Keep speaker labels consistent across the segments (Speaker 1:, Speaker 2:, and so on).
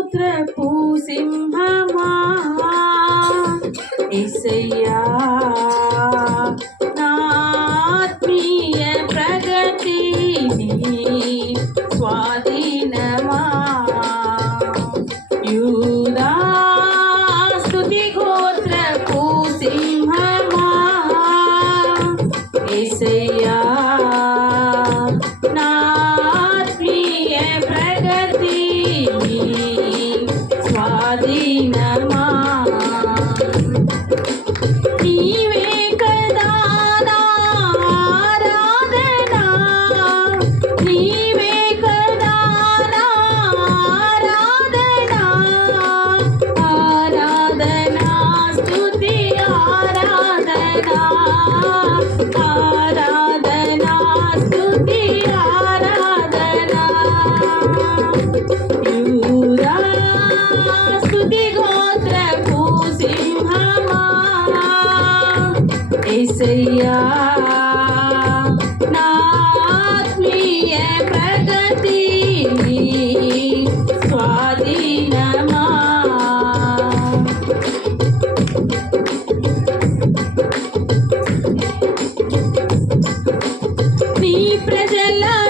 Speaker 1: స్తోత్రపు సింహమా? ఎసయ్యా నాత్మీయ ప్రగతిని స్వాధీనమా? యూదా స్తుతి గోత్రపు సింహమా? ఎసయ్యా आराधना स्तुति आराधना ప్రజలా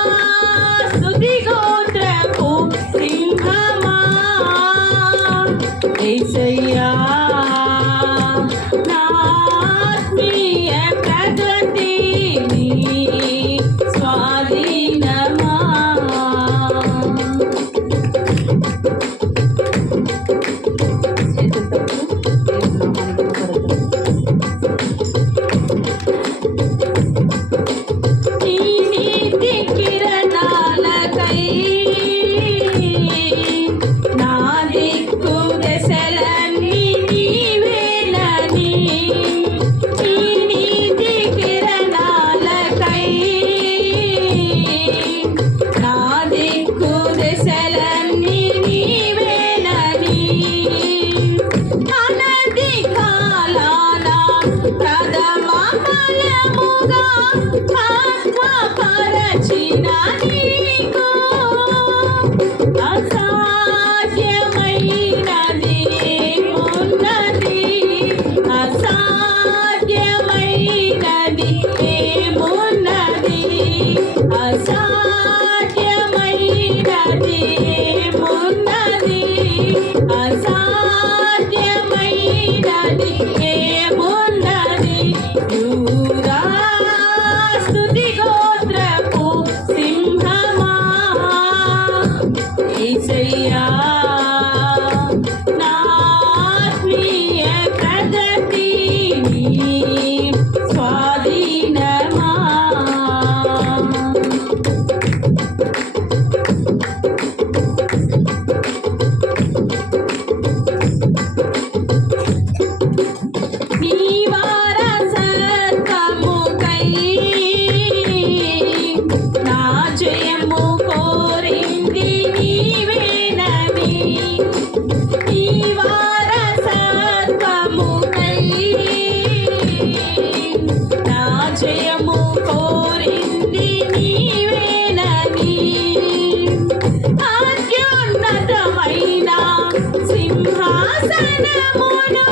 Speaker 1: సనమును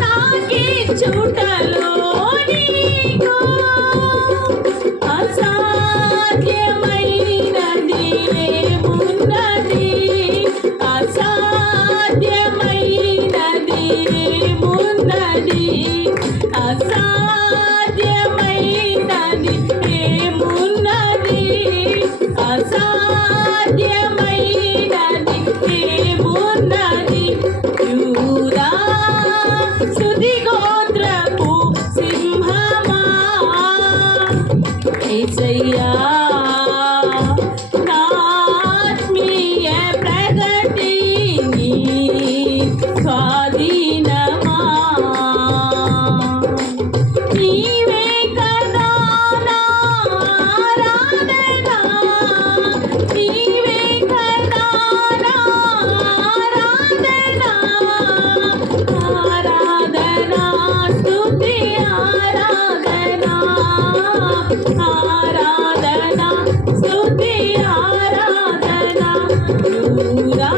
Speaker 1: నాకే చూడాలి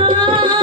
Speaker 1: యూదా